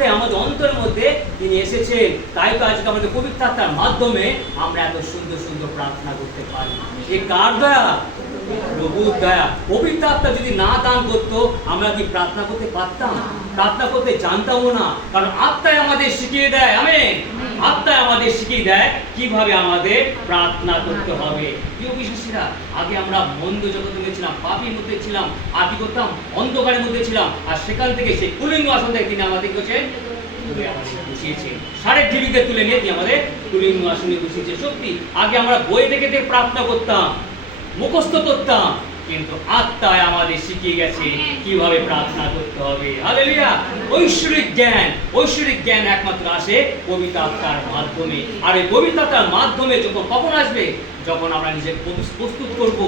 মধ্যে, আমাদের অন্তরের মধ্যে তিনি এসেছেন। তাই তো আজকে আমাদের পবিত্র আত্মার মাধ্যমে আমরা এত সুন্দর সুন্দর প্রার্থনা করতে পারি। এ কার দয়া? প্রভুর দয়া। পবিত্র আত্মা যদি না দান করতো আমরা কি প্রার্থনা করতে পারতাম? প্রার্থনা করতে জানতামও না। কারণ আত্মাই আমাদের শিখিয়ে দেয়। আমেন। আত্মাই আমাদের শিখিয়ে দেয় কিভাবে আমাদের প্রার্থনা করতে হবে। প্রিয় বিশ্বাসীরা, আগে আমরা মন্দ জগতের মধ্যে ছিলাম, পাপীর মধ্যে ছিলাম, আর কি করতাম? অন্ধকারের মধ্যে ছিলাম। আর সেখান থেকে সেই কুলিঙ্গ আসন থেকে তিনি আমাদের বসিয়েছে, সাড়ে টিভিতে তুলে নিয়ে তিনি আমাদের কুলিঙ্গ আসনে বসিয়েছে। সত্যি আগে আমরা বই থেকে প্রার্থনা করতাম, মুখস্থ করতাম, কিন্তু আত্মায় আমাদের শিখিয়ে গেছে কিভাবে প্রার্থনা করতে হবে। হালেলুয়া। ঐশ্বরিক জ্ঞান একমাত্র আসে পবিত্র আত্মার মাধ্যমে। আর এই পবিত্র আত্মার মাধ্যমে কখন আসবে? যখন আমরা নিজেকে প্রস্তুত করব,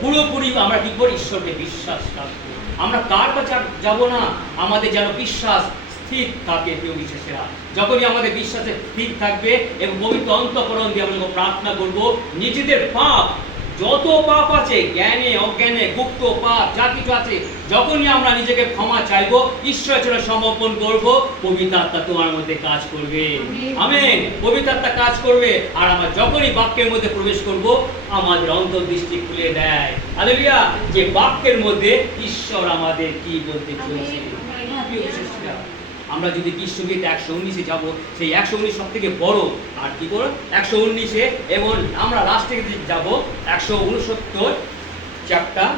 পুরোপুরি আমরা কি করি? ঈশ্বরকে বিশ্বাস রাখবো। আমরা কার কাছে যাব না, আমাদের যেন বিশ্বাস স্থির থাকে। প্রিয় বিশ্বাসীরা, যখনই আমাদের বিশ্বাসে স্থির থাকবে এবং পবিত্র অন্তঃকরণ দিয়ে আমরা যখন প্রার্থনা করব, নিজেদের পাপ, যত পাপ আছে, জ্ঞানে অজ্ঞানে গুপ্ত পাপ যা কিছু আছে, যখনই আমরা নিজেকে ক্ষমা চাইবো, ঈশ্বরের জন্য সমর্পণ করব, পবিত্র আত্মা তোমার মধ্যে কাজ করবে। আমেন। পবিত্র আত্মা কাজ করবে। আর আমরা যখনই বাক্যের মধ্যে প্রবেশ করব, আমাদের অন্তর্দৃষ্টি খুলে দেয়। হালেলুয়া। যে বাক্যের মধ্যে ঈশ্বর আমাদের কি বলতে চলেছে। আমরা যদি গীতসঙ্গীত 119-এ যাবো, সেই 119 সব থেকে বড়। আর কি করো 119-এ, এবং আমরা লাস্ট থেকে যাবো 169 চ্যাপ্টার,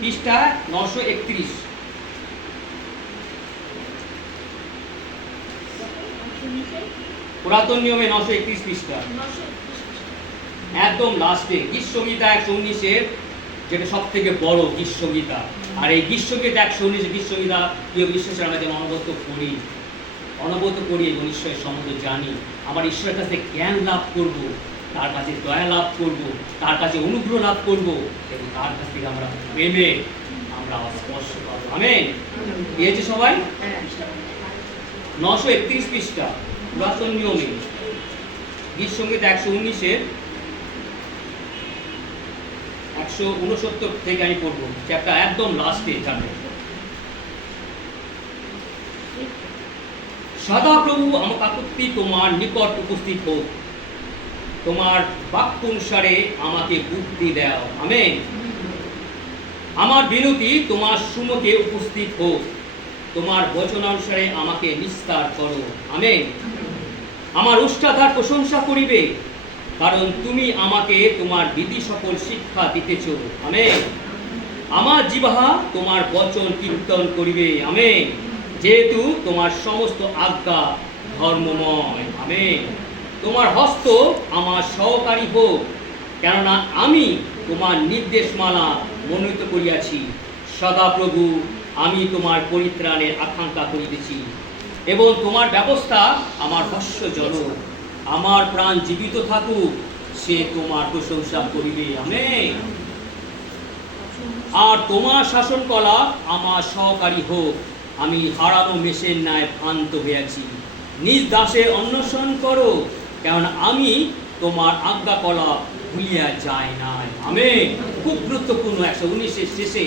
পৃষ্ঠা 931। পুরাতন নিয়মে 931 পৃষ্ঠা, একদম লাস্টে গীতসংহিতা 119-এর, যেটা সব থেকে বড় গীতসংহিতা। আর এই গীতসংহিতা 119 গীতসংহিতা প্রিয় বিশ্বাসীরা আমরা যেন অনবরত করি এবং ঈশ্বরের সম্বন্ধে জানি। আমার ঈশ্বরের কাছে জ্ঞান লাভ করব, তার কাছে দয়া লাভ করব, তার কাছে অনুগ্রহ লাভ করব, এবং তার কাছ থেকে আমরা প্রেমে আমরা স্পর্শ পাবো। আমেন। পেয়েছে সবাই? 931 পৃষ্ঠা, পুরাতন নিয়মে গীতসংহিতা 119-এর 169 থেকে আমি পড়বো, চ্যাপ্টার একদম লাস্টে যাবে। সদা প্রভু আমার কাকুতি তোমার নিকট উপস্থিত হোক, তোমার বাক্য অনুসারে আমাকে বুদ্ধি দাও। আমেন। আমার বিনতি তোমার সম্মুখে উপস্থিত হোক, তোমার বচনানুসারে আমাকে নিস্তার করো। আমেন। আমার উষ্টাধার প্রশংসা করিবে, কারণ তুমি আমাকে তোমার বিধি সকল শিক্ষা দিতেছ। আমেন। আমার জিহ্বা তোমার বচন কীর্তন করিবে। আমেন। যেহেতু তোমার সমস্ত আজ্ঞা ধর্মময়। আমেন। তোমার হস্ত আমার সহকারী হোক, কেননা আমি তোমার নির্দেশমালা মনোনীত করিয়াছি। সদা প্রভু আমি তোমার পরিত্রাণের আকাঙ্ক্ষা করিতেছি, এবং তোমার ব্যবস্থা আমার হর্ষজনক। আমার প্রাণ জীবিত থাকুক, সে তোমার প্রশংসা করিবে। আমেন। আর তোমার শাসন কলা আমার সহকারী হোক, আমি হারানো মেষের ন্যায় ভ্রান্ত হইয়াছি। নিজ দাসের অন্বেষণ করো, কেননা আমি তোমার আজ্ঞা কলা ভুলিয়া যায় নাই। আমেন। খুব গুরুত্বপূর্ণ 119-এর শেষে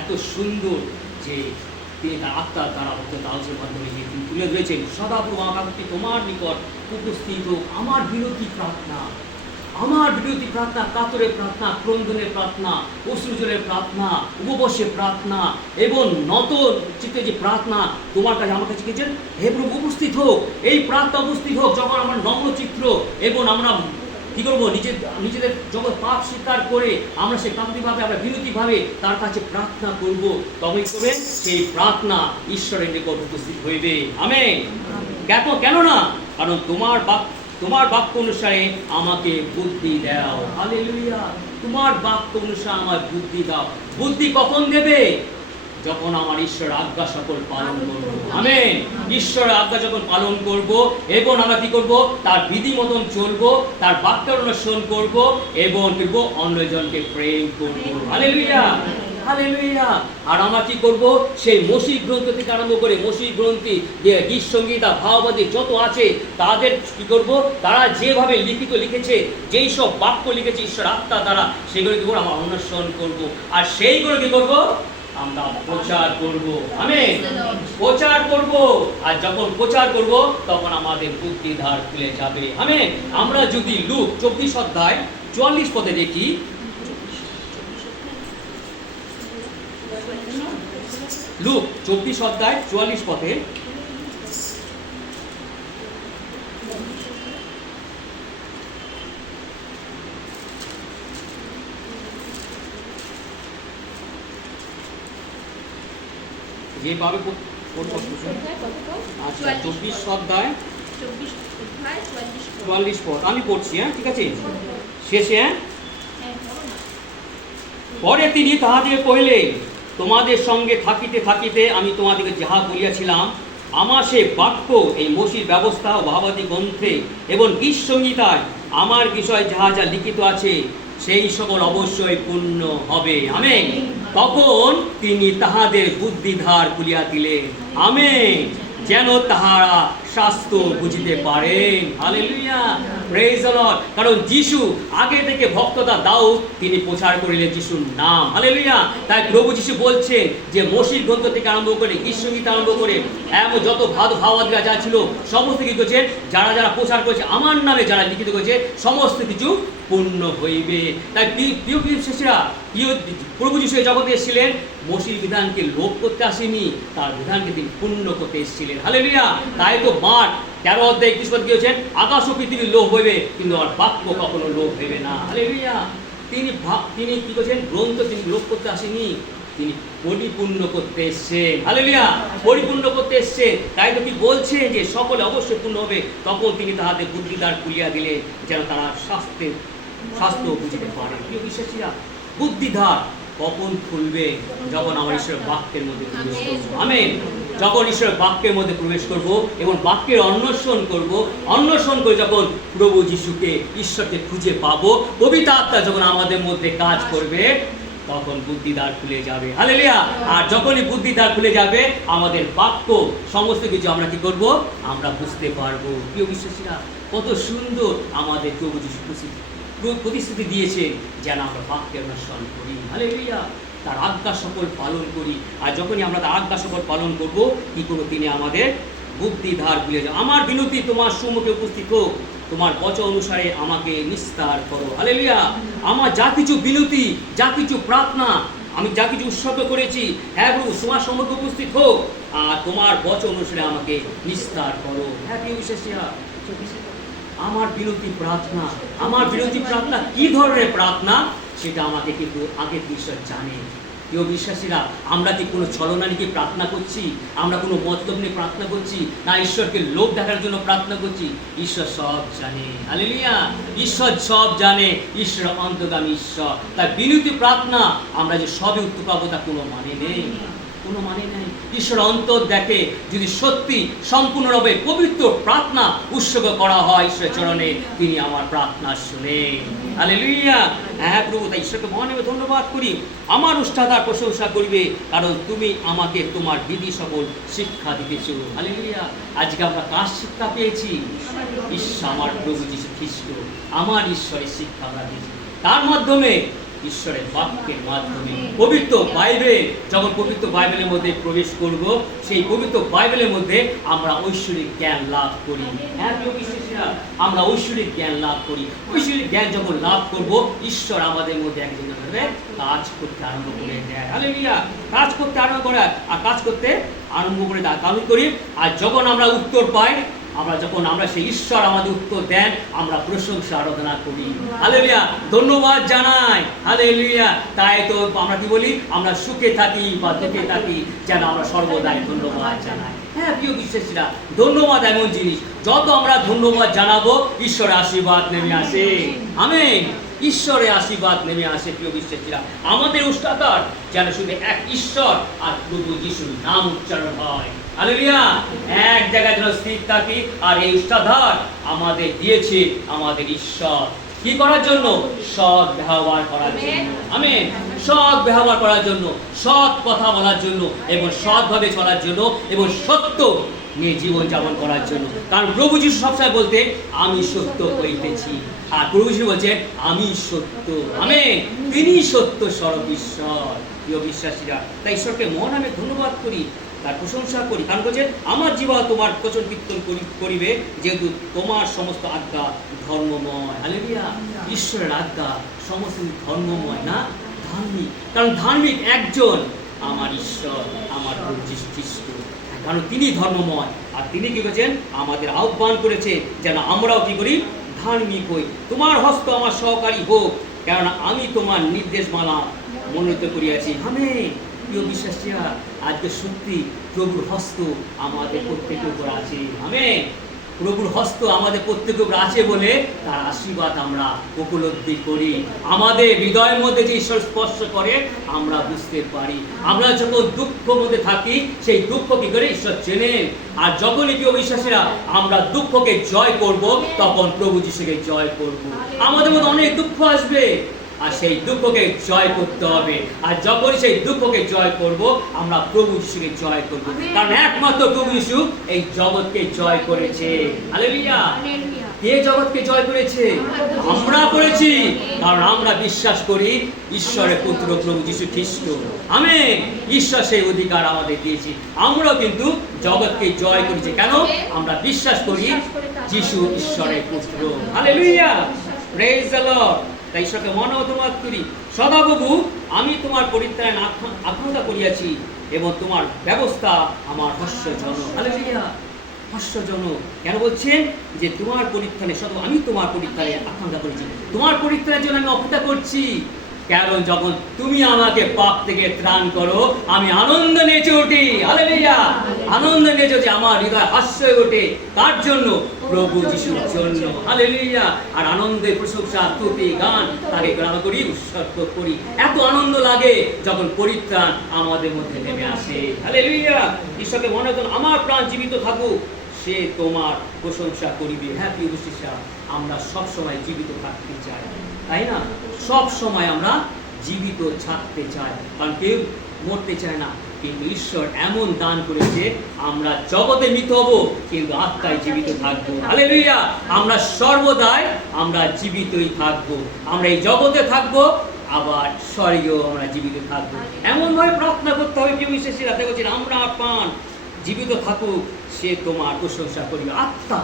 এত সুন্দর যে তিনি তার আত্মার দ্বারা দাসের মাধ্যমে তিনি তুলে ধরেছেন, সদাপ্রভু আমার তোমার নিকট উপস্থিত হোক। আমার বিরতি প্রার্থনা, কাতরের প্রার্থনা, ক্রন্দনের প্রার্থনা, অশ্রুজলের প্রার্থনা, উপবাসের প্রার্থনা এবং নত চিত্তে যে প্রার্থনা তোমার কাছে আমার কাছে গেছেন, হে প্রভু উপস্থিত হোক। এই প্রার্থনা উপস্থিত হোক যখন আমরা নম্রচিত্র এবং আমরা কি করবো, নিজেদের যখন পাপ স্বীকার করে আমরা সেই কান্তিভাবে আমরা বিরতিভাবে তার কাছে প্রার্থনা করব, তবে করবেন সেই প্রার্থনা ঈশ্বরের নিকট উপস্থিত হইবে। আমেন। কেন না? কারণ তোমার বাক্য অনুসারে আমাকে বুদ্ধি দাও। হালেলুয়া। তোমার বাক্য অনুসারে আমার বুদ্ধি দাও। বুদ্ধি কখন দেবে? যখন আমার ঈশ্বরের আজ্ঞা সকল পালন করব। আমেন। ঈশ্বরের আজ্ঞা যখন পালন করব এবং আমরা কি করব, তার বিধি মতন চলবো, তার বাক্যের অনুসরণ করব এবং করব অন্যজনকে প্রেম করব। হালেলুয়া। হালেলুয়া। আর আমরা কি করব, সেই মসিহ গ্রন্থ থেকে আরম্ভ করে মসিহ গ্রন্থে গীত সঙ্গীতা ভাববাদী যত আছে তাদের কি করব, তারা যেভাবে লিখেছে, যেই সব বাক্য লিখেছে ঈশ্বর আত্মা দ্বারা, সেগুলো কি করবো, আমরা অনুসরণ করব। আর সেইগুলো কি করব, আমরা প্রচার করব। আমেন। প্রচার করব, আর যখন প্রচার করব তখন আমাদের বুদ্ধিধার খুলে যাবে। আমেন। আমরা যদি লুক 24 অধ্যায় 44 পদে দেখি, লুক 24 অধ্যায় 44 পদে, যে পাবে আচ্ছা 24 অধ্যায় 44 পদ আমি পড়ছি। হ্যাঁ, ঠিক আছে, শেষে। পরে তিনি তাহাদিকে কহিলেন, তোমাদের সঙ্গে থাকিতে থাকিতে আমি তোমাদেরকে যাহা বলিয়াছিলাম, আমার সে বাক্য এই মসির ব্যবস্থা ও ভাবাদী গ্রন্থে এবং গীত সংহিতায় আমার বিষয় যাহা যা লিখিত আছে সেই সকল অবশ্যই পূর্ণ হবে। আমেন। তখন তিনি তাহাদের বুদ্ধিধার খুলিয়া দিলেন। আমেন। যেন তাহারা শাস্ত্র বুঝিতে পারেন। Hallelujah, praise the lord. কারণ যিশু আগে থেকে ভক্ততা দাউদ তিনি প্রচার করিলেন যিশুর নাম। হালেলুয়া। তাই প্রভু যিশু বলছেন যে মসির গ্রন্থ থেকে আরম্ভ করে গীত সংগীত আরম্ভ করে এমন যত ভাবাদিরা যা ছিল সমস্ত কিছু করছেন, যারা যারা প্রচার করেছে আমার নামে, যারা লিখিত করেছে সমস্ত কিছু পূর্ণ হইবে। তাই প্রিয় শিষ্যরা, প্রভু যিশু জগতে এসেছিলেন মসির বিধানকে লোপ করতে আসেনি, তার বিধানকে তিনি পূর্ণ করতে এসেছিলেন। হালেলুয়া। তাই তো মাঠ 13 অধ্যায় 21 পদ দিয়েছেন, আকাশ ও পৃথিবীর লোভ হইবে কিন্তু আর বাক্য কখনো লোভ হইবে না। হালেলুয়া। তিনি কি করছেন? গ্রন্থ তিনি লোপ করতে আসেনি, তিনি পরিপূর্ণ করতে এসছেন। হালেলুয়া, পরিপূর্ণ করতে এসছেন। তাই তো কি বলছে যে সকলে অবশ্যই পূর্ণ হবে। তখন তিনি তাহাদের বুদ্ধিদ্বার খুলিয়া দিলেন যেন তারা শাস্ত্র বুঝিতে পারে। প্রিয় বিশ্বাসীরা, বুদ্ধিধার কখন খুলবে? যখন আমার ঈশ্বরের বাক্যের মধ্যে প্রবেশ করবো। আমেন। যখন ঈশ্বরের বাক্যের মধ্যে প্রবেশ করব এবং বাক্যের অন্বেষণ করব, অন্বেষণ করে যখন প্রভু যিশুকে, ঈশ্বরকে খুঁজে পাবো, পবিত্র আত্মা যখন আমাদের মধ্যে কাজ করবে তখন বুদ্ধিদ্বার খুলে যাবে। হালেলুয়া। আর যখনই বুদ্ধিদ্বার খুলে যাবে আমাদের বাক্য সমস্ত কিছু আমরা কি করব? আমরা বুঝতে পারবো। প্রিয় বিশ্বাসীরা, কত সুন্দর আমাদের প্রভু যিশু প্রতিশ্রুতি দিয়েছে যেন আমরা বাক্যের অনুসরণ করি। হালেলুয়া। তার আজ্ঞা সকল পালন করি। আর যখনই আমরা তার আজ্ঞা সকল পালন করব কি করবো? তিনি আমাদের বুদ্ধিধার খুলে যাবে। আমার বিনতি তোমার সম্মুখে উপস্থিত হোক, তোমার বচন অনুসারে আমাকে নিস্তার করো। হালেলুয়া। আমার যা কিছু বিনতি, যা কিছু প্রার্থনা, আমি যা কিছু উৎসর্গ করেছি, হ্যাঁ প্রভু তোমার সম্মুখে উপস্থিত হোক আর তোমার বচন অনুসারে আমাকে নিস্তার করো। হ্যাঁ প্রিয় বিশ্বাসীরা, আমার বিনতি প্রার্থনা, আমার বিনতি প্রার্থনা কি ধরনের প্রার্থনা সেটা আমাকে কিন্তু আগে ঈশ্বর জানে। প্রিয় বিশ্বাসীরা, আমরা কি কোনো ছলনা নিয়ে প্রার্থনা করছি? আমরা কোনো মতলব নিয়ে প্রার্থনা করছি? না ঈশ্বরকে লোক দেখার জন্য প্রার্থনা করছি? ঈশ্বর সব জানে। হালেলুয়া। ঈশ্বর সব জানে। ঈশ্বর অন্তর্গামী ঈশ্বর। তাই বিনতি প্রার্থনা আমরা যে সবে উত্তর পাবো তা কোনো মানে নেই, কোনো মানে নেই। ঈশ্বর অন্তর দেখে। যদি সত্যি সম্পূর্ণভাবে পবিত্র প্রার্থনা উৎসর্গ করা হয় ঈশ্বরের চরণে, তিনি আমার প্রার্থনা শুনেন। হালেলুয়া। হ্যাঁ প্রভু, তাই ঈশ্বরকে মহানভাবে ধন্যবাদ করি। আমার উষ্ঠাতার প্রশংসা করিবে, কারণ তুমি আমাকে তোমার বিধি সকল শিক্ষা দিতেছ। হালেলুয়া। আজকে আমরা কার শিক্ষা পেয়েছি? ঈশ্বর, আমার প্রভু যিশু খ্রিস্ট, আমার ঈশ্বরের শিক্ষা আমরা দিয়েছি। তার মাধ্যমে, ঈশ্বরের বাক্যের মাধ্যমে, পবিত্র বাইবেল, যখন পবিত্র বাইবেলের মধ্যে প্রবেশ করব সেই পবিত্র বাইবেলের মধ্যে আমরা ঐশ্বরিক জ্ঞান লাভ করি। হ্যাঁ প্রিয় বিশ্বাসীরা, আমরা ঐশ্বরিক জ্ঞান লাভ করি। ঐশ্বরিক জ্ঞান যখন লাভ করব ঈশ্বর আমাদের মধ্যে একজনভাবে কাজ করতে আরম্ভ করে দেয়। হালেলুয়া। কাজ করতে আরম্ভ করে, আর কাজ করতে আরম্ভ করে দারুণ করি। আর যখন আমরা উত্তর পাই, যখন আমরা সেই ঈশ্বর আমাদের উত্তর দেন, আমরা প্রশংসা আরাধনা করি। হালেলুয়া। ধন্যবাদ জানাই। হালেলুয়া। তাই তো আমরা কি বলি? আমরা সুখে থাকি বা দুঃখে থাকি যেন আমরা সর্বদাই ধন্যবাদ জানাই। হ্যাঁ প্রিয় বিশ্বাসীরা, ধন্যবাদ এমন জিনিস, যত আমরা ধন্যবাদ জানাবো ঈশ্বরের আশীর্বাদ নেমে আসে। আমেন। ঈশ্বরের আশীর্বাদ নেমে আসে। প্রিয় বিশ্বাসীরা, আমাদের উষ্টাতার যেন শুধু এক ঈশ্বর আর প্রভু যিশুর নাম উচ্চারণ হয়। হালেলুয়া। এক জায়গায় যেন স্থির থাকি। আর এই উষ্টাধার আমাদের দিয়েছে আমাদের ঈশ্বর কি করার জন্য? সৎ ব্যবহার করার জন্য। আমেন। সৎ ব্যবহার করার জন্য, সৎ কথা বলার জন্য এবং সৎভাবে চলার জন্য এবং সত্য নিয়ে জীবন যাপন করার জন্য। কারণ প্রভু যিশু সবসময় বলতে আমি সত্য হইতেছি। আর প্রভু যিশু বলছেন আমি সত্য। আমেন। তিনি সত্য স্বরূপ ঈশ্বর। প্রিয় বিশ্বাসীরা। তাই ঈশ্বরকে মন আমি ধন্যবাদ করি, তার প্রশংসা করি, কারণ বলছেন আমার জীবা তোমার বচন কীর্তন করিবে, যেহেতু তোমার সমস্ত আজ্ঞা ধর্মময়। হালেলুয়া। ঈশ্বরের আজ্ঞা সমস্ত ধর্মময়, না ধার্মিক। কারণ ধার্মিক একজন, আমার ঈশ্বর, আমার প্রভু যীশু খ্রিস্ট। কারণ তিনি ধর্মময়, আর তিনি কি করেছেন, আমাদের আহ্বান করেছে যেন আমরাও কি করি, ধার্মিক হই। তোমার হস্ত আমার সহকারী হোক, কেননা আমি তোমার নির্দেশমালা মনোনীত করিয়াছি। আমেন। প্রিয় বিশ্বাসীরা, আজকে সত্যি প্রভুর হস্ত আমাদের প্রত্যেকের উপর আছে। আমেন। প্রভুর হস্ত আমাদের প্রত্যেকের উপর আছে বলে তার আশীর্বাদ আমরা উপলব্ধি করি। আমাদের হৃদয়ের মধ্যে যে ঈশ্বর স্পর্শ করে আমরা বুঝতে পারি। আমরা যখন দুঃখ মধ্যে থাকি, সেই দুঃখ কি করে ঈশ্বর চেনেন। আর যখনই প্রিয় বিশ্বাসীরা আমরা দুঃখকে জয় করব, তখন প্রভু যিশুকে জয় করব। আমাদের মধ্যে অনেক দুঃখ আসবে, আর সেই দুঃখকে জয় করতে হবে। আর যখনই সেই দুঃখকে জয় করব, আমরা প্রভু যিশুকে জয় করব। কারণ একমাত্র প্রভু যিশু এই জগৎকে জয় করেছে। হালেলুয়া। কে জগৎকে জয় করেছে? আমরা করেছি, কারণ আমরা বিশ্বাস করি ঈশ্বরের পুত্র প্রভু যীশু খ্রিস্ট। আমেন। ঈশ্বর সেই অধিকার আমাদের দিয়েছি। আমরাও কিন্তু জগৎকে জয় করেছি। কেন? আমরা বিশ্বাস করি যীশু ঈশ্বরের পুত্র। হালেলুয়া। Praise the lord. তাই ঈশ্বরকে মনে ধন্যবাদ করি। সদাপ্রভু, আমি তোমার পরিত্রাণ আকাঙ্ক্ষা করিয়াছি, এবং তোমার ব্যবস্থা আমার হাস্যজনক। হালেলুয়া। হাস্যজনক। কেন বলছেন? যে তোমার পরিত্রাণে, সদা আমি তোমার পরিত্রাণে আকাঙ্ক্ষা করেছি, তোমার পরিত্রাণের জন্য আমি অপেক্ষা করছি। কারণ যখন তুমি আমাকে পাপ থেকে ত্রাণ করো, আমি আনন্দ নেচে উঠি। হালেলুয়া। আনন্দ নেচে উঠি, আমার হৃদয় হাস্য হয়ে ওঠে। তার জন্য, প্রভু যিশুর জন্য। হালেলুয়া। আর আনন্দে প্রশংসা, স্তুতি, গান তাকে গ্রহণ করি, উৎসর্গ করি। এত আনন্দ লাগে যখন পরিত্রাণ আমাদের মধ্যে নেমে আসে। হালেলুয়া। ঈশ্বরকে মনে করুন, আমার প্রাণ জীবিত থাকুক, সে তোমার প্রশংসা করিবে। হ্যাঁ প্রিয় বিশ্বাসীরা, আমরা সব সময় জীবিত থাকতে চাই, তাই না? সব সময় আমরা জীবিত থাকতে চাই, কারণ কেউ মরতে চায় না। কিন্তু ঈশ্বর এমন দান করেছে, আমরা জগতে মৃত হব, কিন্তু আত্মায় জীবিত থাকবো। হালেলুয়া। আমরা সর্বদাই আমরা জীবিতই থাকবো। আমরা এই জগতে থাকবো, আবার স্বর্গেও আমরা জীবিত থাকবো। এমনভাবে প্রার্থনা করতে হবে প্রিয় বিশ্বাসীরা। দেখো, আমরা প্রাণ জীবিত থাকুক, সে তোমার প্রশংসা করিবে। আত্মা,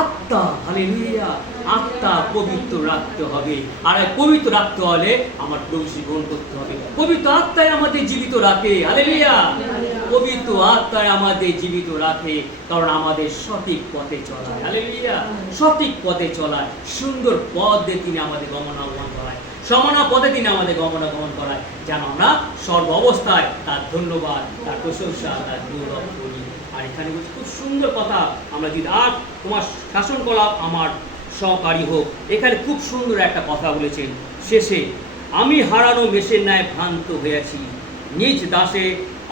আত্মা, হালেলুয়া। আত্মা পবিত্র রাখতে হবে। আর পবিত্র রাখতে হলে আমার প্রভু গ্রহণ করতে হবে। পবিত্র আত্মায় আমাদের জীবিত রাখে। হালেলুয়া। পবিত্র আত্মায় আমাদের জীবিত রাখে, কারণ আমাদের সঠিক পথে চলায়। হালেলুয়া। সঠিক পথে চলায়, সুন্দর পথ দিয়ে তিনি আমাদের গমনাগমন করায়, সমানা পথে তিনি আমাদের গমনাগমন করায়, যেন আমরা সর্ব অবস্থায় তার ধন্যবাদ, তার প্রশংসা, তার গৌরব করি। আর এখানে বলছি খুব সুন্দর কথা, আমরা যদি আর তোমার শাসন করা আমার সহকারী হোক। এখানে খুব সুন্দর একটা কথা বলেছেন শেষে, আমি হারানো মেষের ন্যায় ভ্রান্ত হয়েছি, নিজ দাসে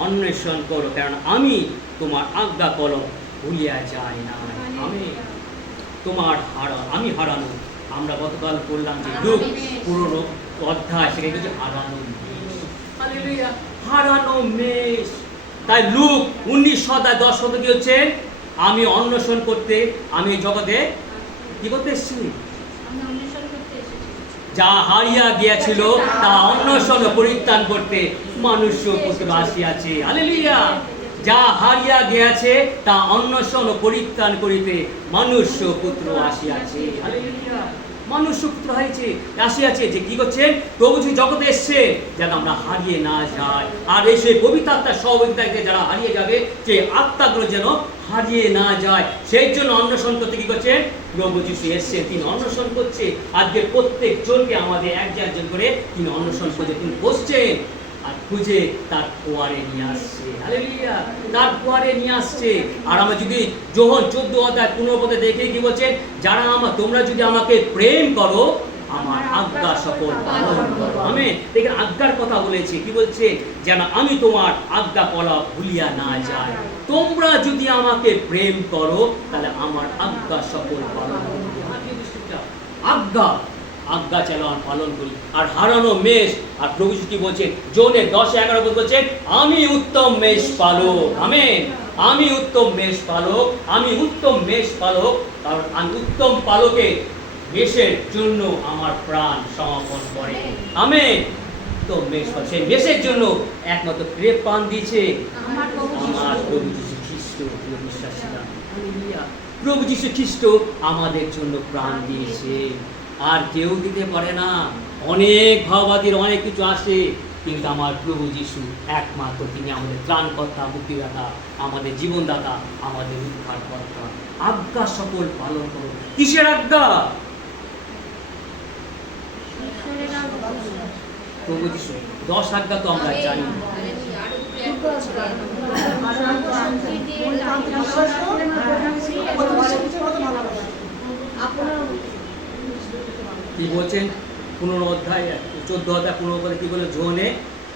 অন্বেষণ করো, কারণ আমি তোমার আজ্ঞা কলম ভুলিয়া যাই না। আমি তোমার আমি হারানো। আমরা গতকাল বললাম যে লুক পুরনো অধ্যায়, সেখানে কিছু হারানো মেষ। হালেলুয়া। হারানো মেষ। তাই লুক 19:10 কি হচ্ছে, আমি অন্বেষণ করতে, আমি জগতে কি করতে এসেছি? যা হারিয়া গিয়াছিল তা অন্বেষণ পরিত্রাণ করতে মানুষ্য পুত্র আসিয়াছে। হালেলুয়া। যা হারিয়া গিয়াছে তা অন্বেষণ পরিত্রাণ করিতে মানুষ্য পুত্র আসিয়াছে। হালেলুয়া। মানুষ্য পুত্র আসিয়াছে, যে কি করছেন? প্রভু যে জগতে এসছে, যেন আমরা হারিয়ে না যাই। আর এই সেই পবিত্র আত্মার সহযোগিতাকে যারা হারিয়ে যাবে, সেই আত্মাগুলো যেন হারিয়ে না যায়, সেই জন্য অন্বেষণ করতে কি করছে? প্রভু যিশু এসছে, তিনি অন্বেষণ করছে। আজকে প্রত্যেক জনকে আমাদের একজন করে তিনি অন্বেষণ করছে, তিনি বসছেন আর খুঁজে তার পোয়ারে নিয়ে আসছে। হালেলুয়া। তার পোয়ারে নিয়ে আসছে। আর আমরা যদি যোহন 14:15 দেখে কি বলছেন, যারা তোমরা যদি আমাকে প্রেম করো, আমার আজ্ঞা সকল পালন করো। আমেন। দেখেন, আজ্ঞার কথা বলেছে, কি বলছে? যেন আমি তোমার আজ্ঞা কলা ভুলিয়া না যাই। তোমরা যদি আমাকে প্রেম করো, তাহলে আমার আজ্ঞা সকল পালন করো। আজ্ঞা, আজ্ঞা চালান পালন করি। আর হারানো মেষ, আর প্রভু কি বলছেন? জোনে 10:11 বলছেন, আমি উত্তম মেষ পালক। আমেন। আমি উত্তম মেষ পালক, আমি উত্তম মেষ পালক, কারণ আমি উত্তম পালকের মেষের জন্য আমার প্রাণ সমর্পণ করে। আমেন। উত্তম মেষ ফল। সেই মেষের জন্য একমাত্র প্রাণ দিয়েছে আমার প্রভু যীশু খ্রিস্ট। প্রিয় বিশ্বাসীরা, হালেলুয়া। প্রভু যীশু খ্রিস্ট আমাদের জন্য প্রাণ দিয়েছে, আর কেউ দিতে পারে না। অনেক ভাববাদীর অনেক কিছু আসে, কিন্তু আমার প্রভু যীশু একমাত্র, তিনি আমাদের ত্রাণকর্তা, মুক্তিদাতা, আমাদের জীবনদাতা, আমাদের উদ্ধারকর্তা। আজ্ঞা সকল পালন করো। কিসের আজ্ঞা? প্রভু যীশু 10 আজ্ঞা তো আমরা জানি। কি বলছেন 15 অধ্যায় 14 অধ্যায় 15 পদে কি বলে? জোনে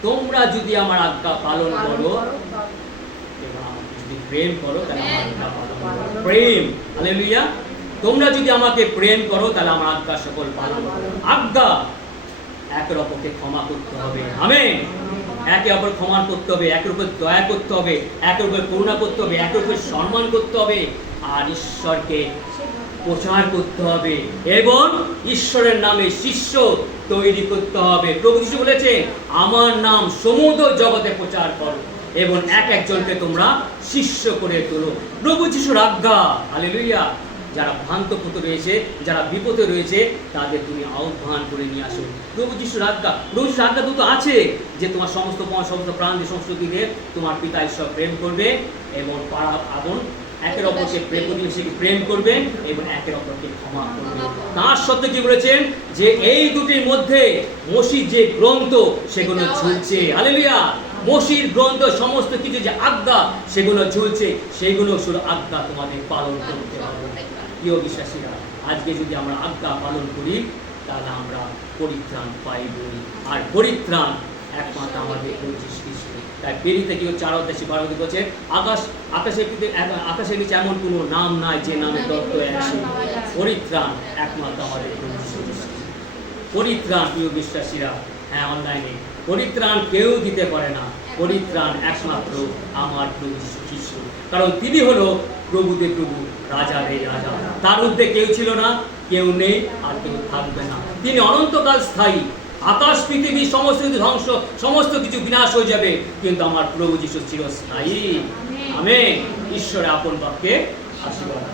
তোমরা যদি আমার আজ্ঞা পালন করো, যদি প্রেম করো তাহলে আমার আজ্ঞা পালন করো। প্রেম, হালেলুয়া। তোমরা যদি আমাকে প্রেম করো তাহলে আমার আজ্ঞা সকল পালন করো। আজ্ঞা, একে অপরকে ক্ষমা করতে হবে। আমেন। একে অপর ক্ষমা করতে হবে, একের উপর দয়া করতে হবে, একের উপর করুণা করতে হবে, একের উপর সম্মান করতে হবে, আর ঈশ্বরকে প্রচার করতে হবে এবং ঈশ্বরের নামে শিষ্য তৈরি করতে হবে। প্রভু যীশু বলেছে, আমার নাম সমুদ্র জগতে প্রচার করো এবং এক একজনকে তোমরা শিষ্য করে তোলো। প্রভু যীশুর আজ্ঞা, হালেলুয়া। যারা ভ্রান্তপথে রয়েছে, যারা বিপদে রয়েছে, তাদের তুমি আহ্বান করে নিয়ে আসো। প্রভু যীশুর আজ্ঞা, প্রভু যীশুর আজ্ঞা দুটো আছে যে তোমার সমস্ত প্রাণ দিয়ে সমস্ত দিকে তোমার পিতা ঈশ্বর প্রেম করবে এবং পাড়া আপন একের অপরকে প্রতিবেশীকে প্রেম করবেন এবং একের অপরকে ক্ষমা করবেন। তার সত্ত্বে কি বলেছেন যে এই দুটির মধ্যে মসির যে গ্রন্থ সেগুলো ঝুলছে। হালেলুয়া। মসির গ্রন্থ সমস্ত কিছু যে আজ্ঞা সেগুলো ঝুলছে, সেগুলো শুধু আজ্ঞা তোমাদের পালন করতে হবে। প্রিয় বিশ্বাসীরা, আজকে যদি আমরা আজ্ঞা পালন করি তাহলে আমরা পরিত্রাণ পাইবই, আর পরিত্রাণ একমাত্র আমাদের যীশু খ্রিস্ট। তাই পেরিতে কেউ 4 অধ্যায় 12 বলছে, আকাশের নিচে এমন কোনো নাম নাই যে নামে দত্ত আছে। পরিত্রাণ একমাত্র আমাদের যীশু খ্রিস্ট। পরিত্রাণ, প্রিয় বিশ্বাসীরা, হ্যাঁ অনলাইনে পরিত্রাণ কেউ দিতে পারে না। পরিত্রাণ একমাত্র আমার প্রভু যীশু খ্রিস্ট, কারণ তিনি হলো প্রভুদের প্রভু, রাজাদের রাজা। তার ঊর্ধ্বে কেউ ছিল না, কেউ নেই, আর কেউ থাকবে না। তিনি অনন্তকাল স্থায়ী। আকাশ পৃথিবী সমস্ত কিছু ধ্বংস, সমস্ত কিছু বিনাশ হয়ে যাবে, কিন্তু আমার প্রভু যীশু চিরস্থায়ী। আমেন। ঈশ্বরের আপন বাক্যে আশীর্বাদ।